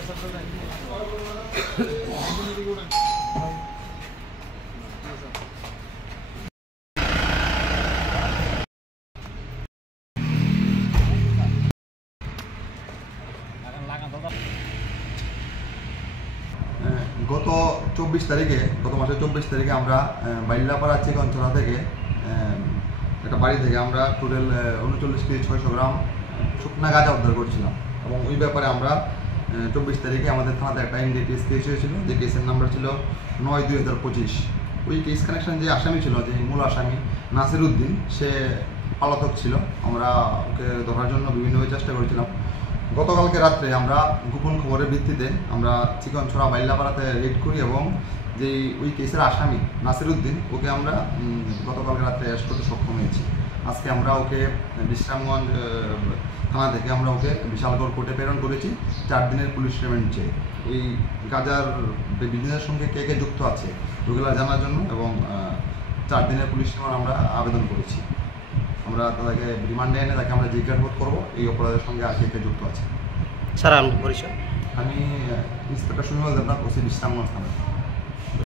গত 24 তারিখে গত মাসের 24 তারিখে আমরা বাইল্লাপাড়া চিকনছড়া থেকে একটা বাড়ি থেকে আমরা টোটাল 39 কেজি 600 গ্রাম শুকনা গাঁজা উদ্ধার করছিলাম এবং ওই ব্যাপারে আমরা 24 তারিখে আমাদের থানাতে একটা এনডিপিএস কেস হয়েছিল, যে কেসের নাম্বার ছিল 9/2025। ওই কেস কানেকশন যে আসামি ছিল, যে মূল আসামি নাসির উদ্দিন, সে পলাতক ছিল। আমরা ওকে ধরার জন্য বিভিন্নভাবে চেষ্টা করেছিলাম। গতকালকে রাত্রে আমরা গোপন খবরের ভিত্তিতে আমরা চিকনছড়া বাইল্লাপাড়াতে রেড করি এবং যে ওই কেসের আসামি নাসির উদ্দিন, ওকে আমরা গতকালকে রাত্রে অ্যারেস্ট করতে সক্ষম হয়েছি। আজকে আমরা ওকে বিশ্রামগঞ্জ থানা থেকে আমরা ওকে বিশালগড় কোর্টে প্রেরণ করেছি 4 দিনের পুলিশ রিমান্ড চেয়ে। এই গাঁজার বিজনেসের সঙ্গে কে কে যুক্ত আছে ওগুলো জানার জন্য, এবং 4 দিনের পুলিশ রিমান্ড আমরা আবেদন করেছি। আমরা তাদেরকে রিমান্ডে এনে তাকে আমরা জিজ্ঞাসাবাদ করবো এই অপরাধের সঙ্গে আর কে কে যুক্ত আছে। স্যার, আমি পরিচয়, আমি ইন্সপেক্টর সুনিল দেবনাথ, ওসি বিশ্রামগঞ্জ থানা।